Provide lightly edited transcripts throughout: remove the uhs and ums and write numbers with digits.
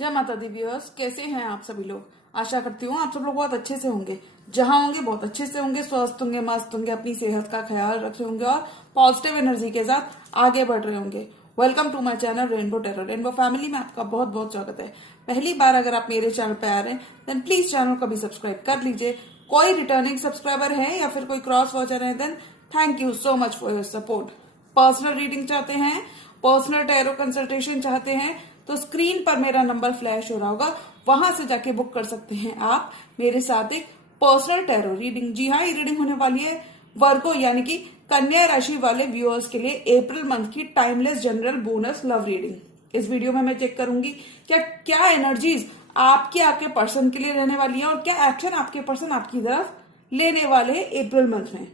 जय माता the viewers, कैसे हैं आप सभी लोग। आशा करती हूँ आप सब लोग बहुत अच्छे से होंगे। जहां होंगे बहुत अच्छे से होंगे, स्वस्थ होंगे, मस्त होंगे, अपनी सेहत का ख्याल रख रहे होंगे और पॉजिटिव एनर्जी के साथ आगे बढ़ रहे होंगे। Welcome to my channel rainbow tarot. Rainbow family में आपका बहुत बहुत स्वागत है। पहली बार अगर आप मेरे चैनल पे आ रहे हैं देन प्लीज चैनल को भी सब्सक्राइब कर लीजिए। कोई रिटर्निंग सब्सक्राइबर है या फिर कोई क्रॉस वॉचर है then thank you so much for your support. Personal reading चाहते हैं, पर्सनल टैरो कंसल्टेशन चाहते हैं तो स्क्रीन पर मेरा नंबर फ्लैश हो रहा होगा, वहां से जाके बुक कर सकते हैं आप मेरे साथ एक पर्सनल टैरो रीडिंग। जी हाँ, ये रीडिंग होने वाली है वर्गो यानी कि कन्या राशि वाले व्यूअर्स के लिए अप्रैल मंथ की timeless general bonus love reading. इस वीडियो में मैं चेक करूंगी क्या क्या एनर्जीज आपके पर्सन के लिए रहने वाली है और क्या एक्शन आपके पर्सन आपकी तरफ लेने वाले हैं अप्रैल मंथ में।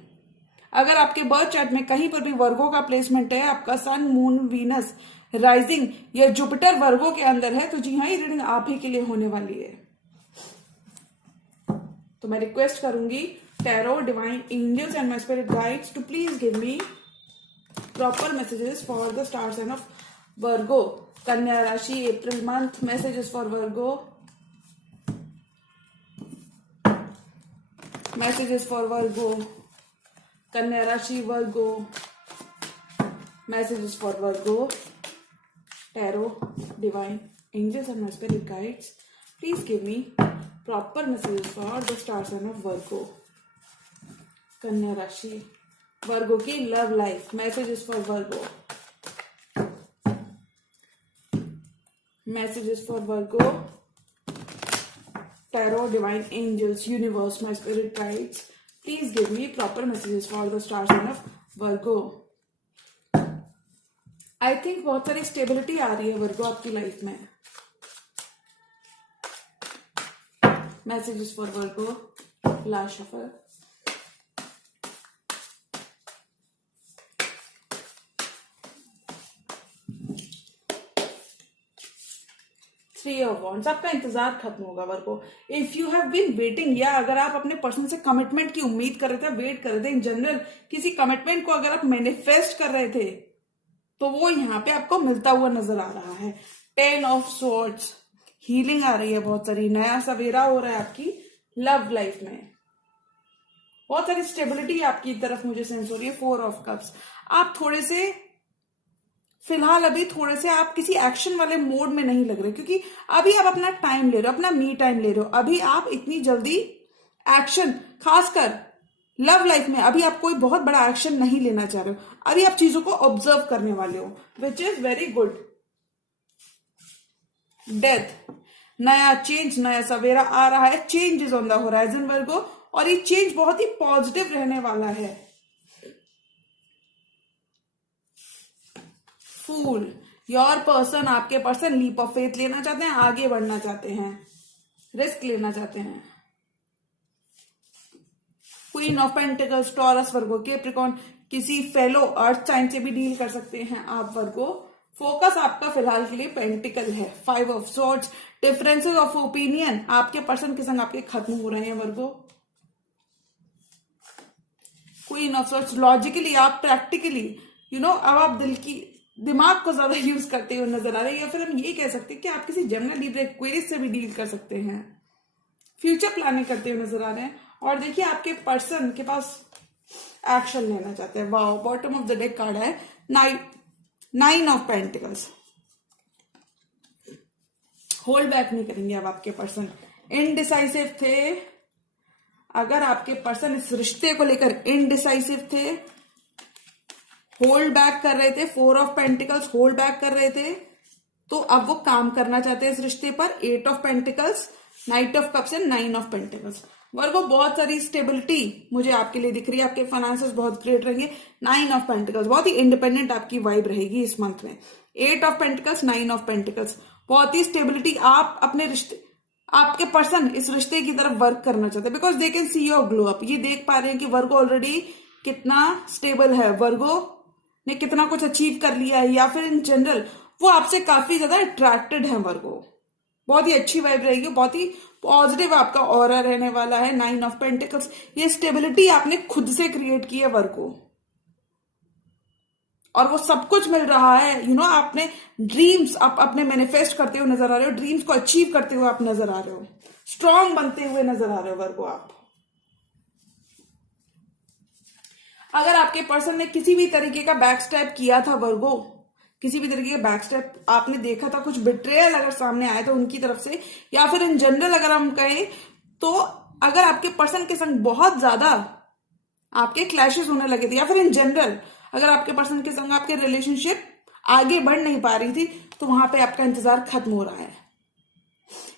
अगर आपके बर्थ चार्ट में कहीं पर भी वर्गो का प्लेसमेंट है, आपका सन, मून, वीनस, राइजिंग या जुपिटर वर्गो के अंदर है, तो जी हाँ, ये रीडिंग आप ही के लिए होने वाली है। तो मैं रिक्वेस्ट करूंगी tarot, divine angels and my spirit guides to please give me proper messages for the star sign of Virgo, कन्या राशि, April month. Messages for Virgo, messages for Virgo, कन्या राशि, Virgo, messages for Virgo, tarot, divine angels and my spirit guides please give me proper messages for the star sign of Virgo, कन्या राशि, Virgo की love life. Messages for Virgo, messages for Virgo, tarot, divine angels, universe, my spirit guides please give me proper messages for the star sign of Virgo. I think बहुत सारी stability आ रही है वर्गो आपकी life में। Messages for Virgo, last shuffle, three of wands. आपका इंतजार खत्म होगा Virgo. If you have been waiting, या अगर आप अपने पर्सन से कमिटमेंट की उम्मीद कर रहे थे, वेट कर रहे थे, इन जनरल किसी कमिटमेंट को अगर आप मैनिफेस्ट कर रहे थे तो वो यहाँ पे आपको मिलता हुआ नजर आ रहा है। 10 ऑफ स्वॉर्ड्स, हीलिंग आ रही है बहुत सारी, नया सवेरा हो रहा है आपकी लव लाइफ में, बहुत सारी स्टेबिलिटी आपकी तरफ मुझे सेंस हो रही है। 4 ऑफ कप्स, आप थोड़े से फिलहाल अभी थोड़े से आप किसी एक्शन वाले मोड में नहीं लग रहे, क्योंकि अभी आप अपना टाइम ले रहे हो, अपना मी टाइम ले रहे हो। अभी आप इतनी जल्दी एक्शन, खासकर लव लाइफ में अभी आप कोई बहुत बड़ा एक्शन नहीं लेना चाह रहे हो। अभी आप चीजों को ऑब्जर्व करने वाले हो, which is very good. Death, नया चेंज, नया सवेरा आ रहा है, change is on the horizon Virgo, और ये चेंज बहुत ही पॉजिटिव रहने वाला है। फूल, योर पर्सन, आपके पर्सन लीप ऑफ फेथ लेना चाहते हैं, आगे बढ़ना चाहते हैं, रिस्क लेना चाहते हैं। Queen of pentacles, Taurus Virgo, Capricorn, किसी फेलो अर्थ साइन से भी डील कर सकते हैं आप वर्गो। फोकस आपका फिलहाल के लिए पेंटिकल है। 5 of swords, differences of opinion आपके पर्सन के संग आपके खत्म हो रहे हैं वर्गो। क्वीन ऑफ स्वॉर्ड्स, लॉजिकली आप प्रैक्टिकली अब आप दिमाग को ज्यादा यूज करते हुए नजर आ रहे हैं, या फिर हम ये कह सकते हैं कि आप किसी जेमिनी, लिब्रा, एक्वेरियस से भी डील कर सकते हैं। फ्यूचर प्लानिंग करते हुए नजर आ रहे हैं, और देखिए आपके पर्सन के पास एक्शन लेना चाहते हैं। Wow, bottom of the deck card है 9 ऑफ पेंटिकल्स। होल्ड बैक नहीं करेंगे अब आपके पर्सन। इनडिसाइसिव थे, अगर आपके पर्सन इस रिश्ते को लेकर इनडिसाइसिव थे, होल्ड बैक कर रहे थे, 4 ऑफ पेंटिकल्स होल्ड बैक कर रहे थे, तो अब वो काम करना चाहते हैं इस रिश्ते पर। 8 of pentacles, knight of cups and 9 of pentacles. Virgo बहुत सारी स्टेबिलिटी मुझे आपके लिए दिख रही है, आपके फाइनेंसेस बहुत ग्रेट रहेंगे। 9 ऑफ पेंटिकल्स, बहुत ही इंडिपेंडेंट आपकी वाइब रहेगी इस मंथ में। 8 ऑफ पेंटिकल्स, 9 ऑफ पेंटिकल्स, बहुत ही स्टेबिलिटी। आप अपने रिश्ते, आपके पर्सन इस रिश्ते की तरफ वर्क करना चाहते हैं, because they can see your glow up. ये देख पा रहे हैं कि वर्गो ऑलरेडी कितना स्टेबल है, वर्गो ने कितना कुछ अचीव कर लिया है, या फिर इन जनरल वो आपसे काफी ज्यादा अट्रैक्टेड है वर्गो। बहुत ही अच्छी वाइब रहेगी, बहुत ही पॉजिटिव आपका ऑरा रहने वाला है। 9 ऑफ पेंटिकल्स, ये स्टेबिलिटी आपने खुद से क्रिएट की है वर्गो। और वो सब कुछ मिल रहा है। आपने ड्रीम्स आप अपने मैनिफेस्ट करते हुए नजर आ रहे हो, ड्रीम्स को अचीव करते हुए आप नजर आ रहे हो, स्ट्रांग बनते हुए नजर आ रहे हो वर्गो आप। अगर आपके पर्सन ने किसी भी तरीके का बैक स्टेप किया था वर्गो, किसी भी तरीके का बैक स्टेप आपने देखा था, कुछ बिट्रेयल अगर सामने आया था उनकी तरफ से, या फिर इन जनरल अगर हम कहें तो अगर आपके पर्सन के संग बहुत ज्यादा आपके क्लैशेस होने लगे थे, या फिर इन जनरल अगर आपके पर्सन के संग आपके रिलेशनशिप आगे बढ़ नहीं पा रही थी, तो वहां पे आपका इंतजार खत्म हो रहा है।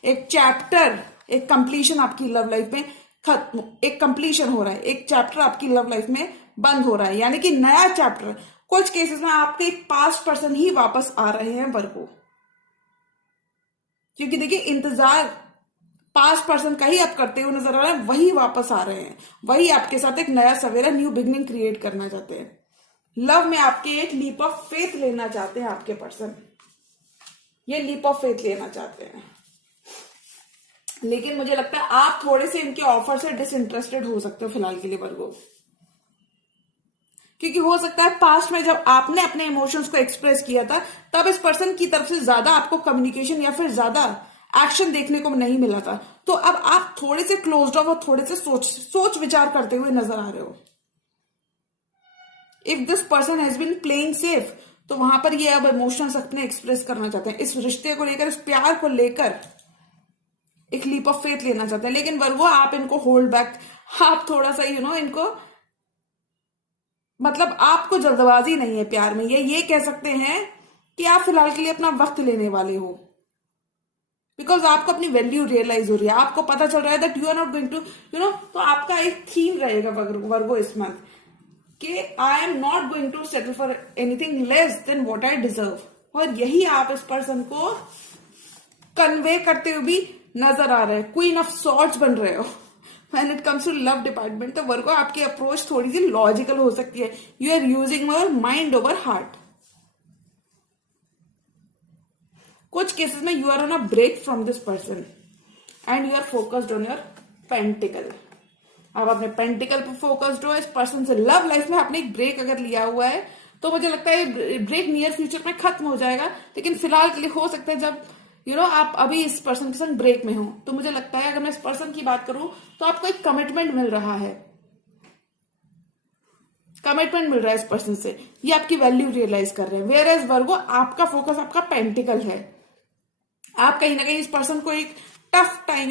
एक चैप्टर, एक कंप्लीशन आपकी लव लाइफ में खत्म, एक कंप्लीशन हो रहा है, एक चैप्टर आपकी लव लाइफ में बंद हो रहा है, यानी कि नया चैप्टर। कुछ केसेस में आपके एक पास्ट पर्सन ही वापस आ रहे हैं वर्गो, क्योंकि देखिए इंतजार पास्ट पर्सन का ही आप करते हुए नजर आ रहे हैं, वही वापस आ रहे हैं, वही आपके साथ एक नया सवेरा, न्यू बिगनिंग क्रिएट करना चाहते हैं। लव में आपके एक लीप ऑफ फेथ लेना चाहते हैं आपके पर्सन, ये लीप ऑफ फेथ लेना चाहते हैं। लेकिन मुझे लगता है आप थोड़े से इनके ऑफर से डिसइंटरेस्टेड हो सकते हो फिलहाल के लिए वर्गो, क्योंकि हो सकता है पास्ट में जब आपने अपने इमोशंस को एक्सप्रेस किया था, तब इस पर्सन की तरफ से ज्यादा आपको कम्युनिकेशन या फिर ज्यादा एक्शन देखने को नहीं मिला था। तो अब आप थोड़े से क्लोज्ड ऑफ और थोड़े से सोच विचार करते हुए नजर आ रहे हो। If this person has been playing safe, तो वहां पर ये अब इमोशंस अपने एक्सप्रेस करना चाहते हैं, इस रिश्ते को लेकर, इस प्यार को लेकर एक लीप ऑफ फेथ लेना चाहते हैं। लेकिन वर्गो आप इनको होल्ड बैक, आप थोड़ा सा इनको, मतलब आपको जल्दबाजी नहीं है प्यार में, ये कह सकते हैं कि आप फिलहाल के लिए अपना वक्त लेने वाले हो, बिकॉज आपको अपनी वैल्यू रियलाइज हो रही है, आपको पता चल रहा है that you are not going to तो आपका एक थीम रहेगा वर्गो इस मंथ कि I am not going to settle for anything less than what I deserve, और यही आप इस पर्सन को कन्वे करते हुए भी नजर आ रहे हैं। क्वीन ऑफ सॉर्ड्स बन रहे हो when it comes to love department. तो वर्गो आपकी अप्रोच थोड़ी सी लॉजिकल हो सकती है, you are using your mind over heart. कुछ केसेस में you are on a break from this person and you are focused on your pentacle. आप अपने पेंटिकल पर फोकस्ड हो, इस पर्सन से लव लाइफ में आपने एक ब्रेक अगर लिया हुआ है, तो मुझे लगता है ब्रेक नियर फ्यूचर में खत्म हो जाएगा। लेकिन फिलहाल के लिए हो सकता है जब आप अभी इस पर्सन के संग ब्रेक में हो, तो मुझे लगता है अगर मैं इस पर्सन की बात करूं तो आपको एक कमिटमेंट मिल रहा है, कमिटमेंट मिल रहा है इस पर्सन से, ये आपकी वैल्यू रियलाइज कर रहे हैं। वेयर एज वर्गो आपका फोकस आपका पेंटिकल है, आप कहीं ना कहीं इस पर्सन को एक टफ टाइम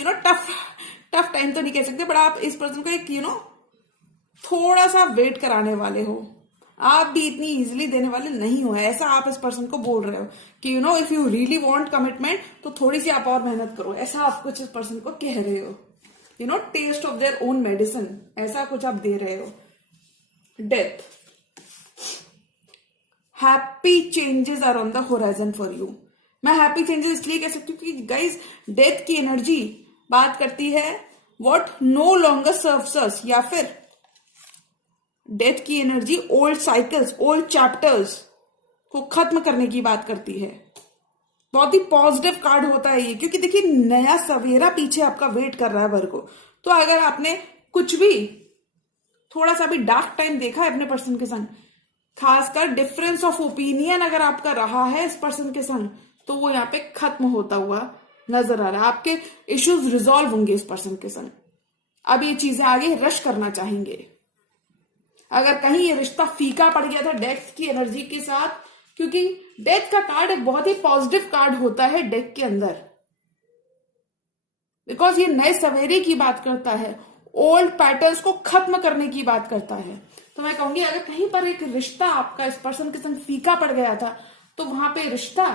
टफ टाइम तो नहीं कह सकते, बट आप इस पर्सन को एक थोड़ा सा वेट कराने वाले हो। आप भी इतनी इजीली देने वाले नहीं हो, ऐसा आप इस पर्सन को बोल रहे हो कि if you really want commitment तो थोड़ी सी आप और मेहनत करो, ऐसा आप कुछ इस पर्सन को कह रहे हो। Taste of their own medicine, ऐसा कुछ आप दे रहे हो। Death, happy changes are on the horizon for you. मैं हैप्पी चेंजेस इसलिए कह सकती हूँ क्योंकि गाइज डेथ की एनर्जी बात करती है व्हाट नो लॉन्गर सर्व्स अस, या फिर डेथ की energy old cycles, old chapters को खत्म करने की बात करती है। बहुत ही पॉजिटिव कार्ड होता है ये, क्योंकि देखिए नया सवेरा पीछे आपका वेट कर रहा है वर्गो। तो अगर आपने कुछ भी थोड़ा सा भी डार्क टाइम देखा है अपने पर्सन के संग, खासकर डिफरेंस ऑफ ओपिनियन अगर आपका रहा है इस पर्सन के संग, तो वो यहाँ पे खत्म होता हुआ नजर आ रहा है। आपके इश्यूज रिजॉल्व होंगे इस पर्सन के संग। अब ये चीजें आगे रश करना चाहेंगे। अगर कहीं ये रिश्ता फीका पड़ गया था डेथ की एनर्जी के साथ, क्योंकि डेथ का कार्ड एक बहुत ही पॉजिटिव कार्ड होता है डेक के अंदर, बिकॉज ये नए सवेरे की बात करता है, ओल्ड पैटर्न्स को खत्म करने की बात करता है। तो मैं कहूंगी अगर कहीं पर एक रिश्ता आपका इस पर्सन के संग फीका पड़ गया था, तो वहां पे रिश्ता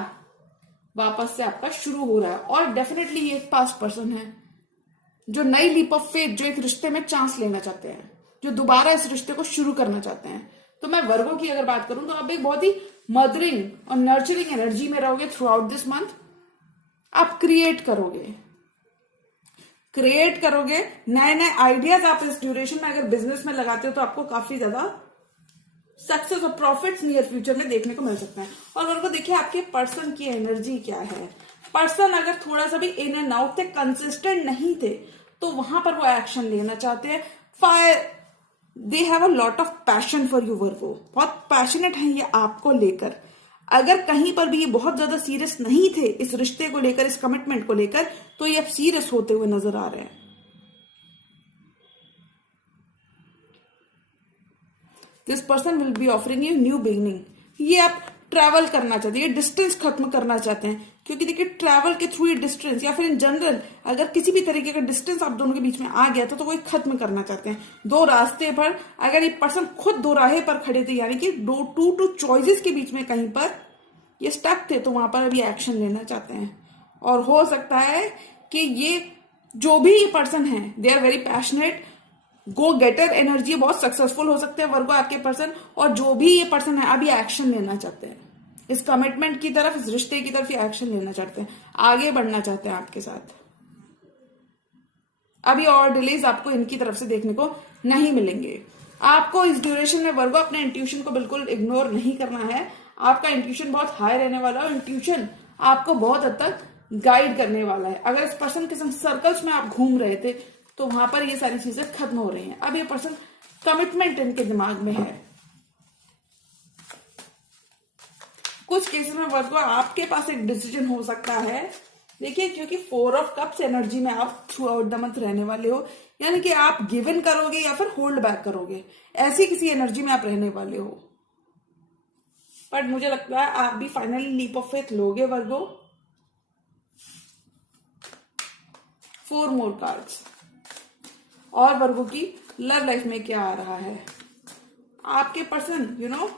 वापस से आपका शुरू हो रहा है। और डेफिनेटली ये एक पास्ट पर्सन है जो नई लीप ऑफ फेथ, जो एक रिश्ते में चांस लेना चाहते हैं, जो दोबारा इस रिश्ते को शुरू करना चाहते हैं। तो मैं वर्गो की अगर बात करूं तो आप एक बहुत ही मदरिंग और नर्चरिंग एनर्जी में रहोगे थ्रू आउट दिस मंथ। आप क्रिएट करोगे नए नए आइडियाज। आप इस ड्यूरेशन में अगर बिजनेस में लगाते हो तो आपको काफी ज्यादा सक्सेस और प्रॉफिट्स नियर फ्यूचर में देखने को मिल सकता है। और वर्गो देखिए आपके पर्सन की एनर्जी क्या है। पर्सन अगर थोड़ा सा भी इन एंड आउट थे, कंसिस्टेंट नहीं थे, तो वहां पर वो एक्शन लेना चाहते हैं। Fire they have a lot of passion for you Virgo, बहुत पैशनेट है ये आपको लेकर। अगर कहीं पर भी ये बहुत ज्यादा सीरियस नहीं थे इस रिश्ते को लेकर, इस कमिटमेंट को लेकर, तो ये अब सीरियस होते हुए नजर आ रहे हैं। This person will be offering you new beginning. ये आप ट्रैवल करना चाहते हैं, ये डिस्टेंस खत्म करना चाहते हैं, क्योंकि देखिए ट्रैवल के थ्रू ये डिस्टेंस या फिर इन जनरल अगर किसी भी तरीके का डिस्टेंस आप दोनों के बीच में आ गया था तो वो खत्म करना चाहते हैं। दो रास्ते पर अगर ये पर्सन खुद दो राहे पर खड़े थे, यानी कि टू चॉइसेस के बीच में कहीं पर ये स्टक थे, तो वहां पर अभी एक्शन लेना चाहते हैं। और हो सकता है कि ये जो भी ये पर्सन है they are very passionate, go getter energy, बहुत सक्सेसफुल हो सकते हैं वर्गो आपके पर्सन। और जो भी ये पर्सन है अभी एक्शन लेना चाहते हैं इस कमिटमेंट की तरफ, इस रिश्ते की तरफ, ये एक्शन लेना चाहते हैं, आगे बढ़ना चाहते हैं आपके साथ। अभी और डिलेज आपको इनकी तरफ से देखने को नहीं मिलेंगे। आपको इस ड्यूरेशन में वर्गो अपने इंट्यूशन को बिल्कुल इग्नोर नहीं करना है। आपका इंट्यूशन बहुत हाई रहने वाला है, इंट्यूशन आपको बहुत हद तक गाइड करने वाला है। अगर इस पर्सन के संग सर्कल्स में आप घूम रहे थे तो वहां पर ये सारी चीजें खत्म हो रही हैं। अब ये पर्सन कमिटमेंट इनके दिमाग में है। कुछ केसेस में वर्गो आपके पास एक डिसीजन हो सकता है। देखिए क्योंकि 4 ऑफ कप्स एनर्जी में आप थ्रू आउट द मंथ रहने वाले हो, यानी कि आप गिव इन करोगे या फिर होल्ड बैक करोगे, ऐसी किसी एनर्जी में आप रहने वाले हो। बट मुझे लगता है आप भी फाइनली लीप ऑफ फेथ लोगे वर्गो। 4 मोर कार्ड्स। और वर्गो की लव लाइफ में क्या आ रहा है? आपके पर्सन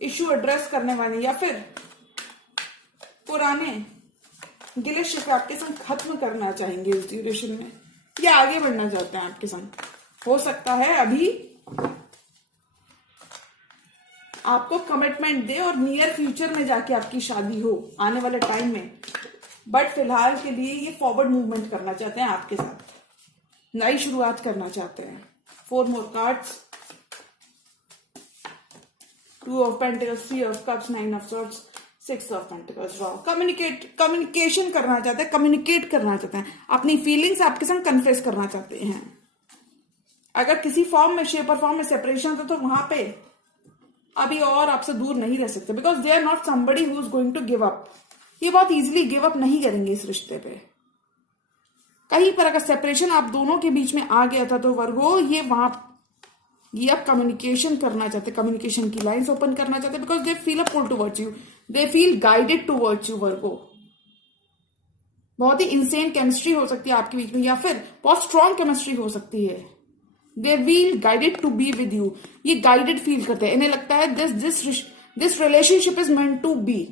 इश्यू एड्रेस करने वाले या फिर पुराने गिले शिकवे आपके संग खत्म करना चाहेंगे इस ड्यूरेशन में, या आगे बढ़ना चाहते हैं आपके संग। हो सकता है अभी आपको कमिटमेंट दे और नियर फ्यूचर में जाके आपकी शादी हो आने वाले टाइम में, बट फिलहाल के लिए ये फॉरवर्ड मूवमेंट करना चाहते हैं आपके साथ, नई शुरुआत करना चाहते हैं। 4 more cards, 2 of pentacles, 3 of cups, 9 of swords, 6 of pentacles. Wow, communication करना चाहते हैं, कम्युनिकेट करना चाहते हैं, अपनी फीलिंग्स आपके संग कन्फेस करना चाहते हैं। अगर किसी फॉर्म में, शेप और फॉर्म में सेपरेशन था तो वहां पे अभी और आपसे दूर नहीं रह सकते, because they are not somebody who is going to give up. ये बहुत इजीली गिव अप नहीं करेंगे इस रिश्ते पे। कहीं पर अगर सेपरेशन आप दोनों के बीच में आ गया था तो वर्गो ये अब कम्युनिकेशन करना चाहते, कम्युनिकेशन की लाइंस ओपन करना चाहते, because they feel a pull towards you, they feel guided towards you Virgo. बहुत ही इंसेन केमिस्ट्री हो सकती है आपके बीच में, या फिर बहुत स्ट्रॉन्ग केमिस्ट्री हो सकती है। They feel guided to be with you, ये गाइडेड फील करते हैं, इन्हें लगता है this relationship is meant to be.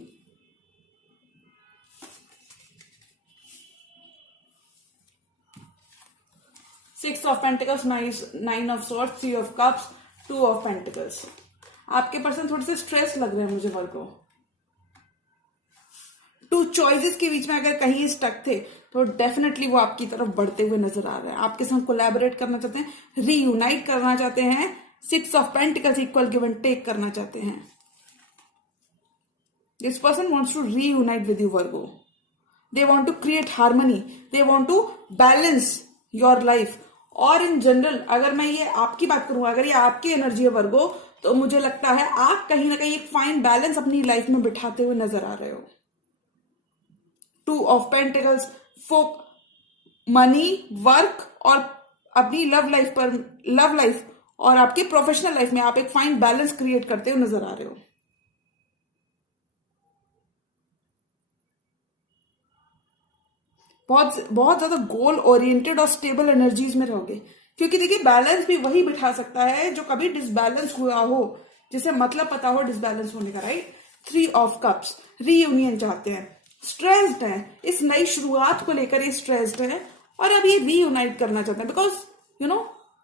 Six of pentacles, 9 of swords, 3 of cups, 2 of pentacles. आपके पर्सन थोड़े से स्ट्रेस लग रहे हैं मुझे वर्गो। 2 चॉइसेस के बीच में अगर कहीं स्टक थे तो डेफिनेटली वो आपकी तरफ बढ़ते हुए नजर आ रहे हैं, आपके साथ कोलैबोरेट करना चाहते हैं, रीयूनाइट करना चाहते हैं। 6 of pentacles, equal give and take करना चाहते हैं। This person wants to reunite with you Virgo. They want to create harmony, they want to balance your life. और इन जनरल अगर मैं ये आपकी बात करूं, अगर ये आपकी एनर्जी है वर्गो, तो मुझे लगता है आप कहीं ना कहीं एक फाइन बैलेंस अपनी लाइफ में बिठाते हुए नजर आ रहे हो। 2 ऑफ पेंटिकल्स, फोक, मनी, वर्क और अपनी लव लाइफ और आपकी प्रोफेशनल लाइफ में आप एक फाइन बैलेंस क्रिएट करते हुए नजर आ रहे हो। बहुत ज्यादा गोल ओरिएंटेड और स्टेबल एनर्जीज में रहोगे, क्योंकि देखिए बैलेंस भी वही बिठा सकता है जो कभी डिसबैलेंस हुआ हो, जिसे मतलब पता हो डिसबैलेंस होने का, राइट। 3 ऑफ कप्स, रीयूनियन चाहते हैं, स्ट्रेस्ड है, इस नई शुरुआत को लेकर ये स्ट्रेस्ड है और अब ये रीयूनाइट करना चाहते हैं, बिकॉज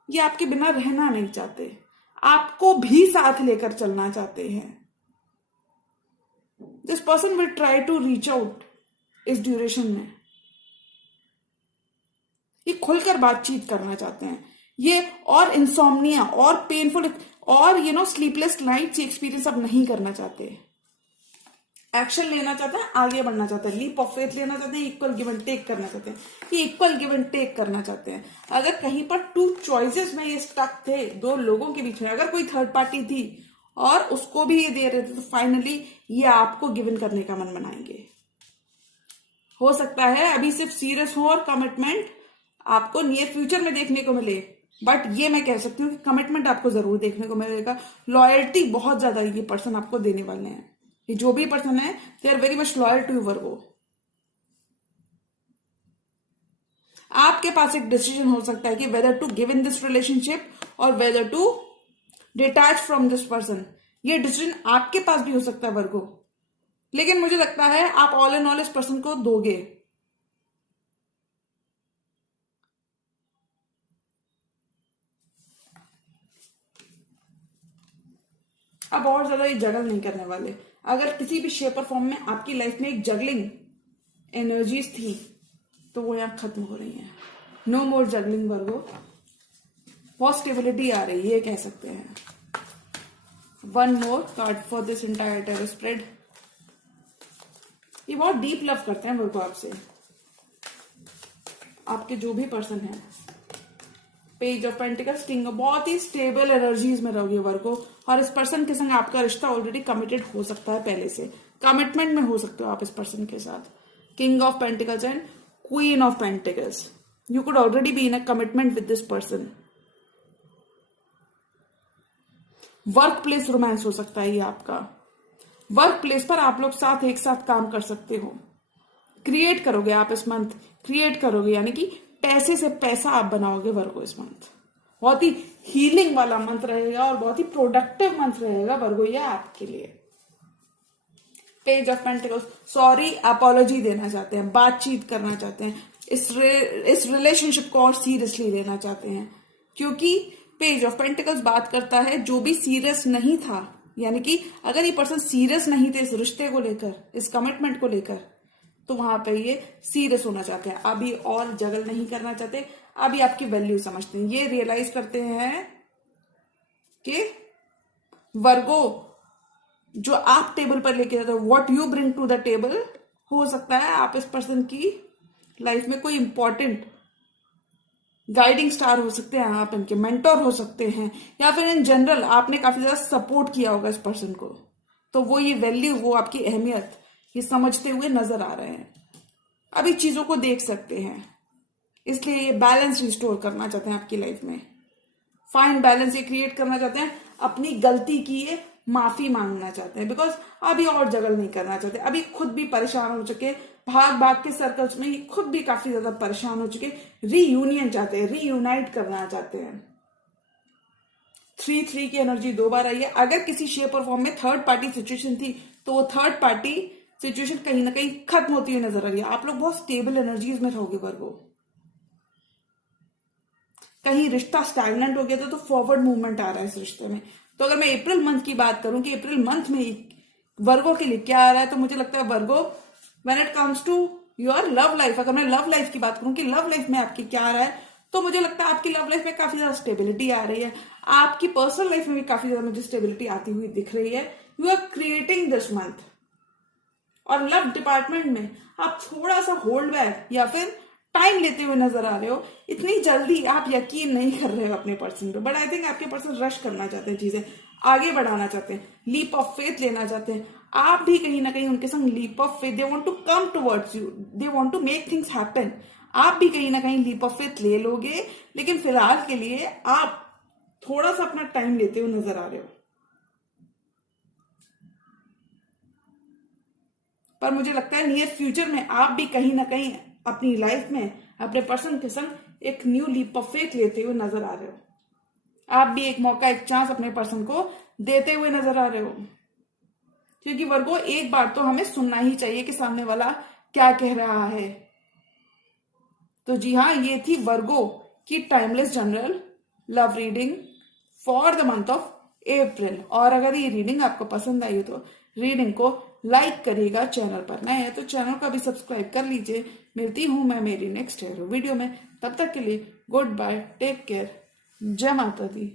ये आपके बिना रहना नहीं चाहते, आपको भी साथ लेकर चलना चाहते हैं। This person will try to reach out इस ड्यूरेशन में, ये खुलकर बातचीत करना चाहते हैं ये, और इंसोम्निया और पेनफुल और स्लीपलेस नाइट्स एक्सपीरियंस अब नहीं करना चाहते। एक्शन लेना चाहते हैं, आगे बढ़ना चाहते हैं, लीप ऑफ फेथ लेना चाहते हैं, इक्वल गिव एंड टेक करना चाहते हैं, ये इक्वल गिव एंड टेक करना चाहते हैं। अगर कहीं पर टू चॉइसेस में ये स्टक थे, दो लोगों के बीच में अगर कोई थर्ड पार्टी थी और उसको भी ये दे रहे थे, तो फाइनली ये आपको गिवन करने का मन बनाएंगे। हो सकता है अभी सिर्फ सीरियस हो और कमिटमेंट आपको नियर फ्यूचर में देखने को मिले, बट ये मैं कह सकती हूँ कि कमिटमेंट आपको जरूर देखने को मिलेगा। लॉयल्टी बहुत ज्यादा ये पर्सन आपको देने वाले हैं। ये जो भी पर्सन है, they are very much loyal to you Virgo. आपके पास एक डिसीजन हो सकता है कि whether to give in this relationship और whether to detach from this person. ये डिसीजन आपके पास भी हो सकता है वर्गो, लेकिन मुझे लगता है आप ऑल इन ऑल इस पर्सन को दोगे। अब और ज्यादा ये जगल नहीं करने वाले। अगर किसी भी शेप और फॉर्म में आपकी लाइफ में एक जगलिंग एनर्जीज थी, तो वो यहां खत्म हो रही है। नो मोर जगलिंग वर्गो। बहुत स्टेबिलिटी आ रही है, ये कह सकते हैं। One more card for this entire tarot spread. ये बहुत डीप लव करते हैं वर्गो आपसे, आपके जो भी पर्सन है। पेज ऑफ पेंटिकल्स, किंग, बहुत ही स्टेबल एनर्जीज में रहोगे वर्गो। और इस पर्सन के संग आपका रिश्ता ऑलरेडी कमिटेड हो सकता है, पहले से कमिटमेंट में हो सकते हो आप इस पर्सन के साथ। King of pentacles and queen of pentacles, you could already be in a commitment with this person. Work place romance हो सकता है ये आपका। वर्क प्लेस पर आप लोग साथ एक साथ काम कर सकते हो। क्रिएट करोगे आप इस मंथ, क्रिएट करोगे, यानी कि पैसे से पैसा आप बनाओगे वर्गो इस मंथ। बहुत ही हीलिंग वाला मंथ रहेगा और बहुत ही प्रोडक्टिव मंथ रहेगा वर्गो ये आपके लिए। Page of pentacles, sorry apology देना चाहते हैं, बातचीत करना चाहते हैं, इस रिलेशनशिप को और सीरियसली लेना चाहते हैं। क्योंकि पेज ऑफ पेंटिकल्स बात करता है जो भी सीरियस नहीं था, यानी कि अगर ये पर्सन सीरियस नहीं थे इस रिश्ते को लेकर, इस कमिटमेंट को लेकर, तो वहां पे ये सीरियस होना चाहते हैं। अभी और जगल नहीं करना चाहते, अभी आपकी वैल्यू समझते हैं। ये रियलाइज करते हैं कि वर्गो जो आप टेबल पर लेके जाते हो, what you bring to the table, हो सकता है आप इस पर्सन की लाइफ में कोई इंपॉर्टेंट गाइडिंग स्टार हो सकते हैं, आप इनके मेंटोर हो सकते हैं, या फिर इन जनरल आपने काफी ज्यादा सपोर्ट किया होगा इस पर्सन को, तो वो ये वैल्यू, वो आपकी अहमियत ये समझते हुए नजर आ रहे हैं। अभी चीजों को देख सकते हैं, इसलिए ये बैलेंस रिस्टोर करना चाहते हैं आपकी लाइफ में। फाइन बैलेंस ये क्रिएट करना चाहते हैं, अपनी गलती की ये माफी मांगना चाहते हैं, बिकॉज अभी और जगल नहीं करना चाहते। अभी खुद भी परेशान हो चुके, भाग भाग के सर्कल्स में ये खुद भी काफी ज्यादा परेशान हो चुके। रीयूनियन चाहते हैं, रीयूनाइट करना चाहते हैं। 3-3 की एनर्जी 2 बार आई है। अगर किसी शेप और फॉर्म में थर्ड पार्टी सिचुएशन थी, तो वो थर्ड पार्टी सिचुएशन कहीं ना कहीं खत्म होती हुई नजर आ रही है। आप लोग बहुत स्टेबल एनर्जीज में रहोगे वर्गो। कहीं रिश्ता स्टैग्नेंट हो गया था, तो फॉरवर्ड मूवमेंट आ रहा है इस रिश्ते में। तो अगर मैं अप्रैल मंथ की बात करूं कि अप्रैल मंथ में वर्गो के लिए क्या आ रहा है, तो मुझे लगता है Virgo, when it comes to your love life, अगर मैं लव लाइफ की बात करूं कि लव लाइफ में आपकी क्या आ रहा है, तो मुझे लगता है आपकी लव लाइफ में काफी ज्यादा स्टेबिलिटी आ रही है। आपकी पर्सनल लाइफ में भी काफी ज्यादा मुझे स्टेबिलिटी आती हुई दिख रही है। You are creating this month. और लव डिपार्टमेंट में आप थोड़ा सा होल्ड बैक या फिर टाइम लेते हुए नजर आ रहे हो। इतनी जल्दी आप यकीन नहीं कर रहे हो अपने पर्सन पे, बट आई थिंक आपके पर्सन रश करना चाहते हैं, चीजें आगे बढ़ाना चाहते हैं, लीप ऑफ फेथ लेना चाहते हैं। आप भी कहीं ना कहीं उनके संग leap of faith, they want to come towards you, they want to make things happen. आप भी कहीं ना कहीं लीप ऑफ फेथ ले लोगे, लेकिन फिलहाल के लिए आप थोड़ा सा अपना टाइम लेते हुए नजर आ रहे हो। पर मुझे लगता है नियर फ्यूचर में आप भी कहीं ना कहीं अपनी लाइफ में अपने पर्सन के संग एक न्यू लीप ऑफ फेथ लेते हुए नजर आ रहे हो। आप भी एक मौका, एक चांस अपने पर्सन को देते हुए नजर आ रहे हो। क्योंकि वर्गो, एक बार तो हमें सुनना ही चाहिए कि सामने वाला क्या कह रहा है। तो जी हाँ, ये थी वर्गो की timeless general love reading for the month of April. और अगर ये रीडिंग आपको पसंद आई हो तो रीडिंग को लाइक करिएगा। चैनल पर नए हैं तो चैनल को भी सब्सक्राइब कर लीजिए। मिलती हूं मैं मेरी नेक्स्ट वीडियो में, तब तक के लिए गुड बाय, टेक केयर, जय माता दी।